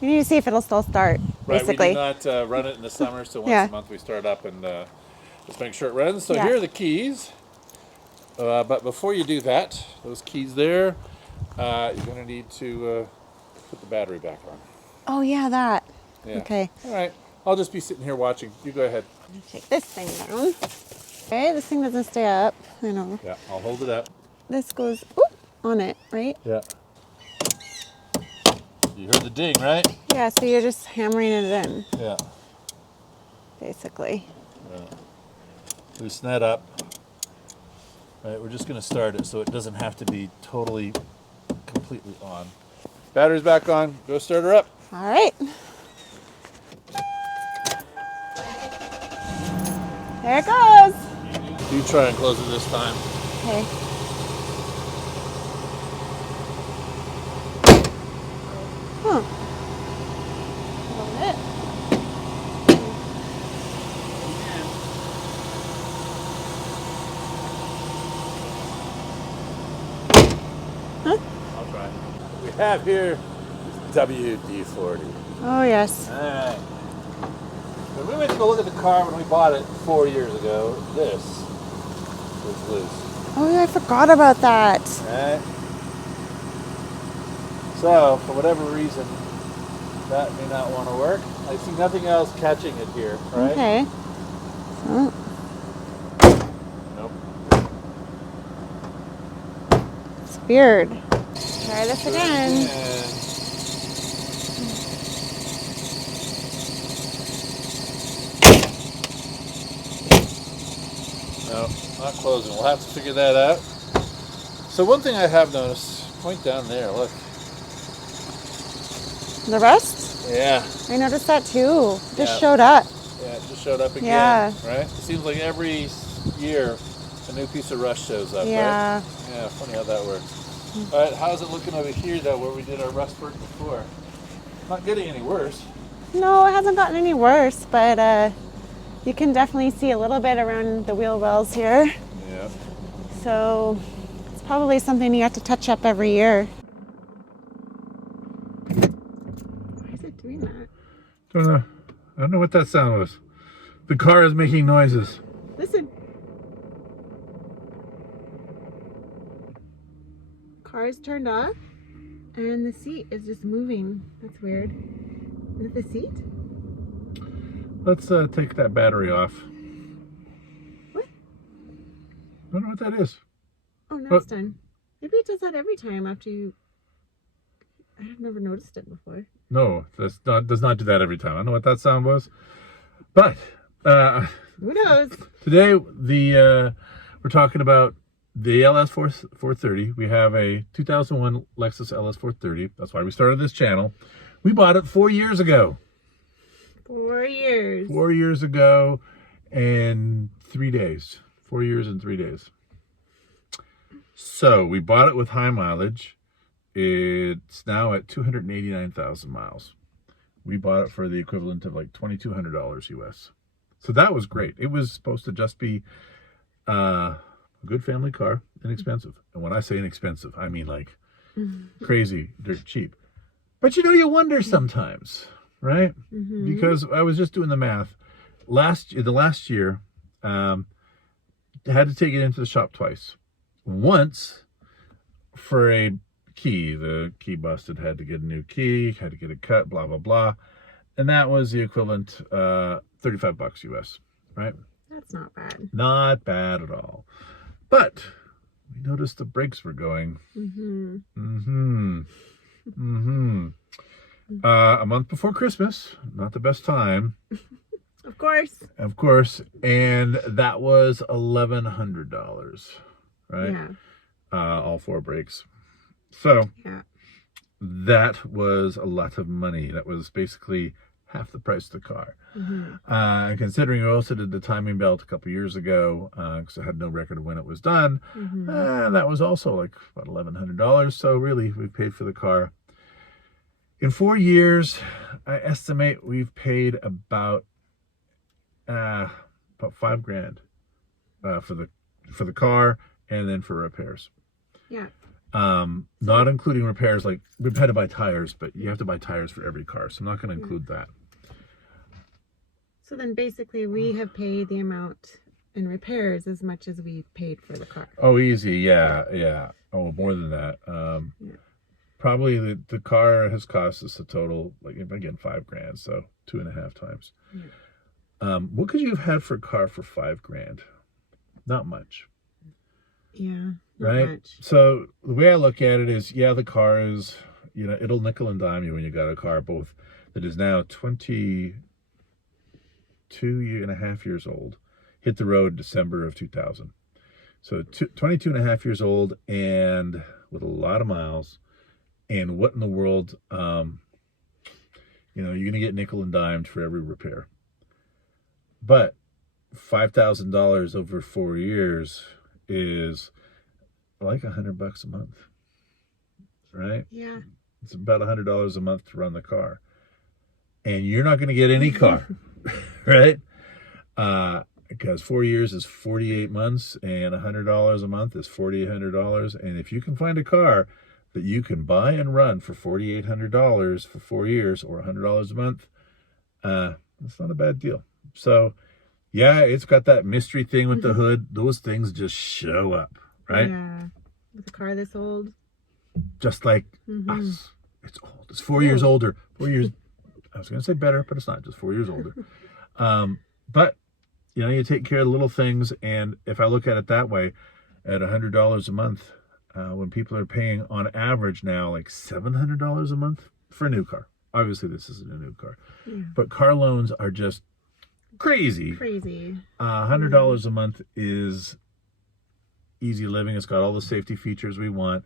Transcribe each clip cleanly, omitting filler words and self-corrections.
You need to see if it'll still start, Right, we do basically. not run it in the summer, so once Yeah. a month we start up and just make sure it runs. So Yeah. here are the keys. But before you do that, those keys there, you're going to need to put the battery back on. Oh, yeah, that. Yeah. Okay. All right. I'll just be sitting here watching. You go ahead. Take this thing down. Okay, this thing doesn't stay up. I know. Yeah, I'll hold it up. This goes on it, right? Yeah. You heard the ding, right? Yeah, so you're just hammering it in, Yeah. basically. Yeah. Loosen that up. All right, we're just going to start it so it doesn't have to be totally, completely on. Battery's back on. Go start her up. All right. There it goes. You try and close it this time. Okay. Huh. Hold it. Huh? I'll try. We have here WD-40. Oh, yes. All right. When we went to go look at the car when we bought it 4 years ago, this was loose. Oh, yeah, I forgot about that. Alright. So, for whatever reason, that may not want to work. I see nothing else catching it here, right? Okay. So, Nope. it's weird. Try this again. No, not closing. We'll have to figure that out. So one thing I have noticed, point down there, look. The rust? Yeah. I noticed that too. It just Yeah. showed up. Yeah, it just showed up again, Yeah. right? It seems like every year a new piece of rust shows up, Yeah. right? Yeah, funny how that works. All right, how's it looking over here, though, where we did our rust work before? Not getting any worse. No, it hasn't gotten any worse, but you can definitely see a little bit around the wheel wells here. Yeah. So it's probably something you have to touch up every year. Why is it doing that? Don't know. I don't know what that sound was. The car is making noises. Listen. Car is turned off and the seat is just moving. That's weird. Is it the seat? Let's take that battery off. What? I don't know what that is. Oh, now it's done. Maybe it does that every time after you... I've never noticed it before. No, does not do that every time. I don't know what that sound was. But who knows? Today we're talking about the LS430. We have a 2001 Lexus LS430. That's why we started this channel. We bought it 4 years ago. 4 years. 4 years ago and 3 days. 4 years and 3 days. So we bought it with high mileage. It's now at 289,000 miles. We bought it for the equivalent of like $2,200 US. So that was great. It was supposed to just be a good family car, inexpensive. And when I say inexpensive, I mean like crazy, dirt cheap. But you wonder sometimes, right? Mm-hmm. Because I was just doing the math. The last year, had to take it into the shop twice. Once for a key. The key busted, had to get a new key, had to get it cut, blah, blah, blah. And that was the equivalent, $35 US, right? That's not bad. Not bad at all. But we noticed the brakes were going. A month before Christmas, not the best time. Of course. Of course. And that was $1,100, right? Yeah. All 4 brakes. So yeah. That was a lot of money. That was basically half the price of the car. Considering I also did the timing belt a couple years ago, because I had no record of when it was done, that was also like about $1,100. So really, we paid for the car. In 4 years, I estimate we've paid about $5,000 for the car, and then for repairs. Yeah. Not including repairs. Like, we've had to buy tires, but you have to buy tires for every car, so I'm not going to include that. So then basically we have paid the amount in repairs as much as we paid for the car. Oh, easy. Yeah. Oh, more than that. Probably the car has cost us a total, like, again, $5,000, so 2.5 times. What could you have had for a car for $5,000? Not much. Yeah, right? Much. So the way I look at it is, yeah, the car is, it'll nickel and dime you when you got a car both that is now 22 and a half years old, hit the road December of 2000. So 22 and a half years old and with a lot of miles. And what in the world, you're going to get nickel and dimed for every repair. But $5,000 over 4 years is like $100 a month, right? Yeah. It's about $100 a month to run the car, and you're not going to get any car, right? Because 4 years is 48 months, and $100 a month is $4,800. And if you can find a car that you can buy and run for $4,800 for 4 years or $100 a month, that's not a bad deal. So, yeah, it's got that mystery thing with the hood. Those things just show up, right? Yeah. With a car this old. Just like us. It's old. It's 4 years older. 4 years. I was going to say better, but it's not. Just 4 years older. But, you take care of the little things. And if I look at it that way, at $100 a month, when people are paying on average now like $700 a month for a new car. Obviously, this isn't a new car. Yeah. But car loans are just crazy. $100 a month is easy living. It's got all the safety features we want.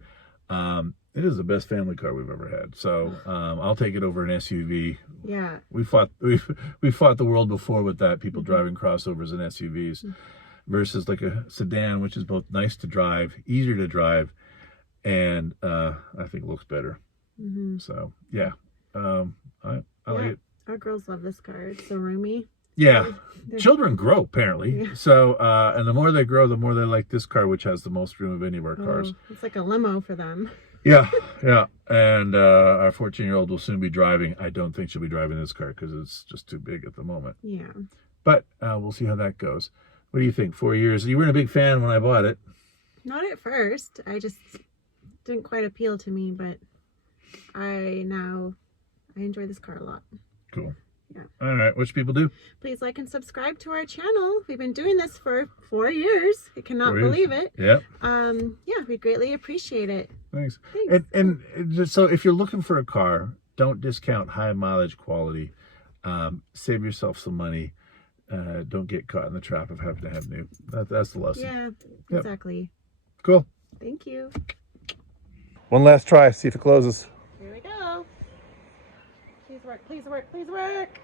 It is the best family car we've ever had. So I'll take it over an SUV. Yeah. We fought the world before with that. People driving crossovers and SUVs versus like a sedan, which is both nice to drive, easier to drive, and I think looks better. So yeah, I like it. Our girls love this car. It's so roomy. Yeah, children grow apparently. Yeah. So and the more they grow, the more they like this car, which has the most room of any of our cars. It's like a limo for them. Yeah. And our 14-year-old will soon be driving. I don't think she'll be driving this car because it's just too big at the moment. Yeah. But we'll see how that goes. What do you think? 4 years. You weren't a big fan when I bought it. Not at first. I just didn't quite appeal to me, but I enjoy this car a lot. Cool. Yeah. All right. What should people do? Please like and subscribe to our channel. We've been doing this for 4 years. I cannot believe it. Yeah. Yeah, we greatly appreciate it. Thanks. And just so if you're looking for a car, don't discount high mileage quality. Save yourself some money. Don't get caught in the trap of having to have new. That's the lesson. Yeah, exactly. Cool. Thank you. One last try. See if it closes. Here we go. Please work. Please work. Please work.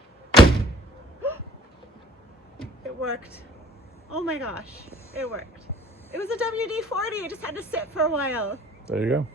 It worked. Oh my gosh. It worked. It was a WD-40. I just had to sit for a while. There you go.